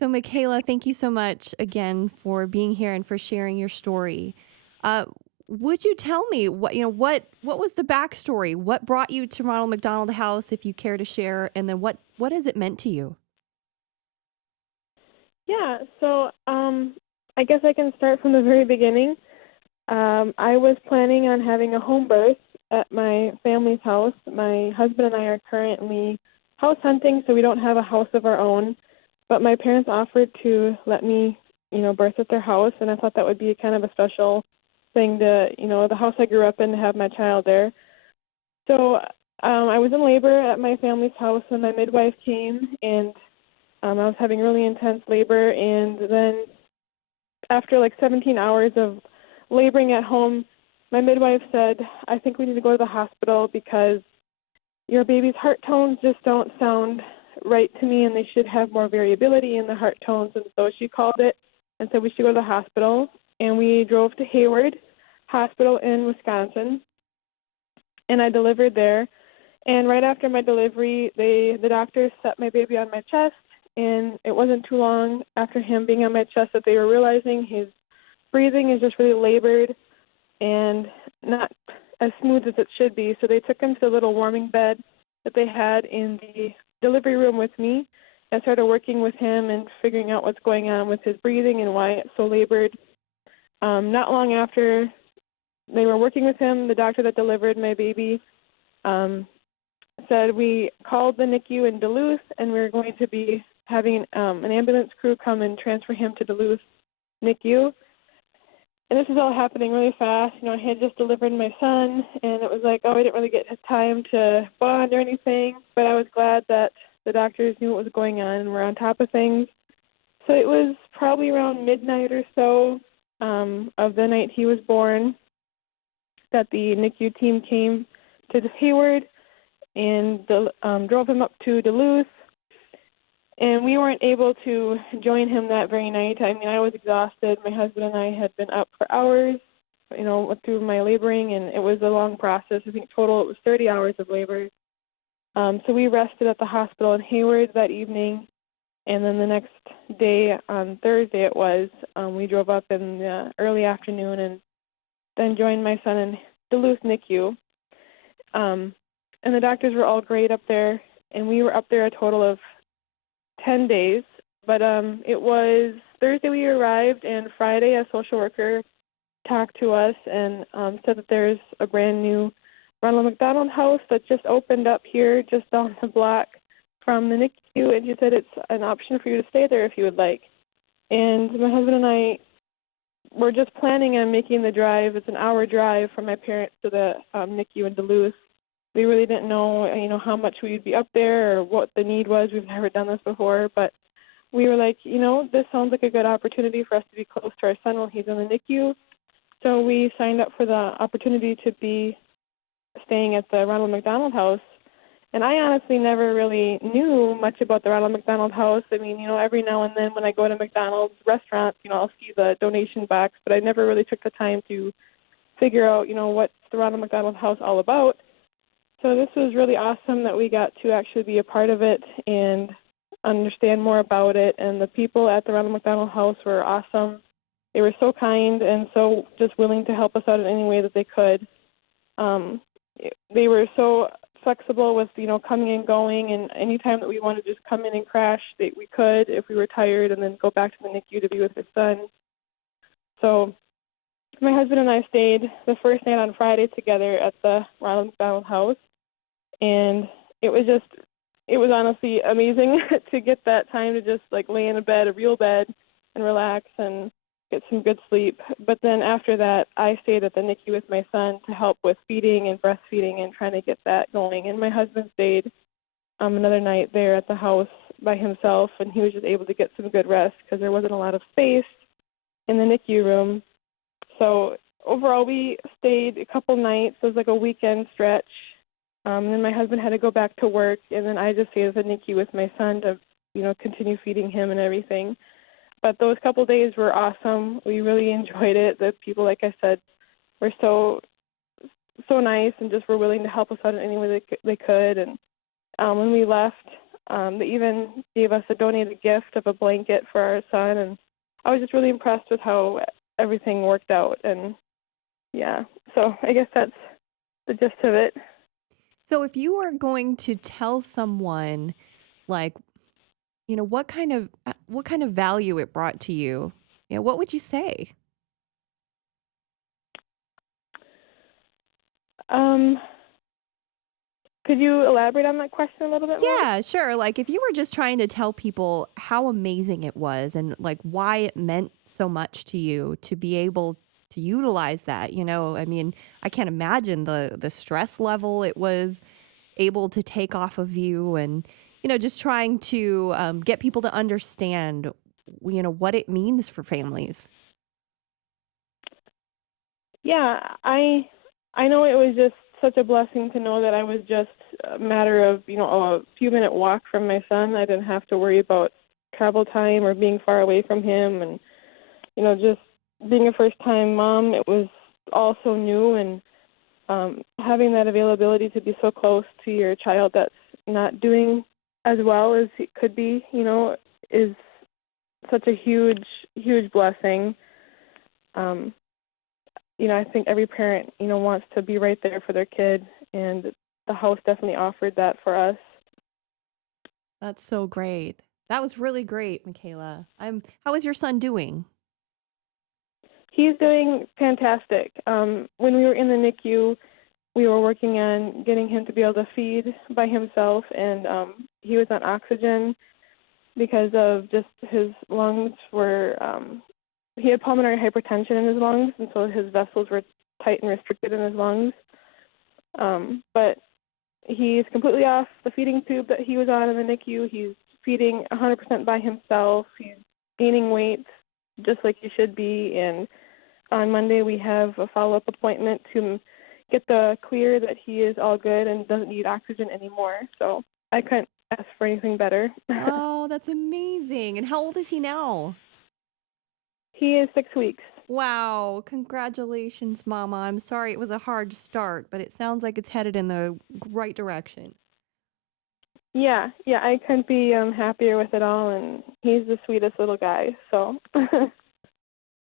So, Michaela, thank you so much again for being here and for sharing your story. Uh, would you tell me what was the backstory? What brought you to Ronald McDonald House, if you care to share, and then what has it meant to you? Yeah, so I guess I can start from the very beginning. I was planning on having a home birth at my family's house. My husband and I are currently house hunting, so we don't have a house of our own. But my parents offered to let me, birth at their house, and I thought that would be kind of a special thing to, the house I grew up in, to have my child there. So I was in labor at my family's house when my midwife came, and I was having really intense labor. And then after like 17 hours of laboring at home, my midwife said, I think we need to go to the hospital because your baby's heart tones just don't sound right to me, and they should have more variability in the heart tones. And so she called it and said we should go to the hospital. And we drove to Hayward Hospital in Wisconsin, and I delivered there. And right after my delivery, the doctors set my baby on my chest, and it wasn't too long after him being on my chest that they were realizing his breathing is just really labored and not as smooth as it should be. So they took him to the little warming bed that they had in the delivery room with me and started working with him and figuring out what's going on with his breathing and why it's so labored. Not long after they were working with him, the doctor that delivered my baby said we called the NICU in Duluth, and we were going to be having an ambulance crew come and transfer him to Duluth NICU. And this is all happening really fast. I had just delivered my son, and it was like, I didn't really get time to bond or anything, but I was glad that the doctors knew what was going on and were on top of things. So it was probably around midnight or so of the night he was born that the NICU team came to Hayward and drove him up to Duluth. And we weren't able to join him that very night. I mean, I was exhausted. My husband and I had been up for hours, through my laboring, and it was a long process. I think total it was 30 hours of labor. So we rested at the hospital in Hayward that evening, and then the next day, on Thursday we drove up in the early afternoon and then joined my son in Duluth NICU. And the doctors were all great up there, and we were up there a total of 10 days, but it was Thursday we arrived, and Friday a social worker talked to us and said that there's a brand new Ronald McDonald House that just opened up here just down the block from the NICU, and she said it's an option for you to stay there if you would like. And my husband and I were just planning on making the drive. It's an hour drive from my parents to the NICU in Duluth. We really didn't know, how much we'd be up there or what the need was. We've never done this before, but we were like, this sounds like a good opportunity for us to be close to our son while he's in the NICU. So we signed up for the opportunity to be staying at the Ronald McDonald House. And I honestly never really knew much about the Ronald McDonald House. I mean, every now and then when I go to McDonald's restaurants, I'll see the donation box, but I never really took the time to figure out, what's the Ronald McDonald House all about. So this was really awesome that we got to actually be a part of it and understand more about it. And the people at the Ronald McDonald House were awesome. They were so kind and so just willing to help us out in any way that they could. They were so flexible with, coming and going, and anytime that we wanted to just come in and crash, we could if we were tired, and then go back to the NICU to be with his son. So my husband and I stayed the first night on Friday together at the Ronald McDonald House. And it was honestly amazing to get that time to just lay in a real bed, and relax and get some good sleep. But then after that, I stayed at the NICU with my son to help with feeding and breastfeeding and trying to get that going. And my husband stayed another night there at the house by himself, and he was just able to get some good rest because there wasn't a lot of space in the NICU room. So overall, we stayed a couple nights. It was like a weekend stretch. And then my husband had to go back to work, and then I just stayed at the NICU with my son to, continue feeding him and everything. But those couple days were awesome. We really enjoyed it. The people, like I said, were so nice and just were willing to help us out in any way they could. And when we left, They even gave us a donated gift of a blanket for our son, and I was just really impressed with how everything worked out. And yeah, so I guess that's the gist of it. So if you were going to tell someone like, what kind of value it brought to you, what would you say? Um, could you elaborate on that question a little bit more? Yeah, sure. Like if you were just trying to tell people how amazing it was and like why it meant so much to you to be able to utilize that, I mean, I can't imagine the stress level it was able to take off of you and, just trying to get people to understand, what it means for families. Yeah, I know it was just such a blessing to know that I was just a matter of, a few minute walk from my son. I didn't have to worry about travel time or being far away from him, and just being a first time mom, it was all so new, and having that availability to be so close to your child that's not doing as well as he could be, is such a huge blessing. Um, I think every parent, wants to be right there for their kid, and the house definitely offered that for us. That's so great. That was really great, Michaela. How is your son doing? He's doing fantastic. When we were in the NICU, we were working on getting him to be able to feed by himself, and he was on oxygen because of just his lungs were, he had pulmonary hypertension in his lungs, and so his vessels were tight and restricted in his lungs. But he's completely off the feeding tube that he was on in the NICU. He's feeding 100% by himself. He's gaining weight just like he should be. And on Monday we have a follow-up appointment to get the clear that he is all good and doesn't need oxygen anymore. So I couldn't ask for anything better. Oh, that's amazing. And how old is he now? He is 6 weeks. Wow, congratulations, Mama. I'm sorry it was a hard start, but it sounds like it's headed in the right direction. Yeah, I couldn't be happier with it all, and he's the sweetest little guy. So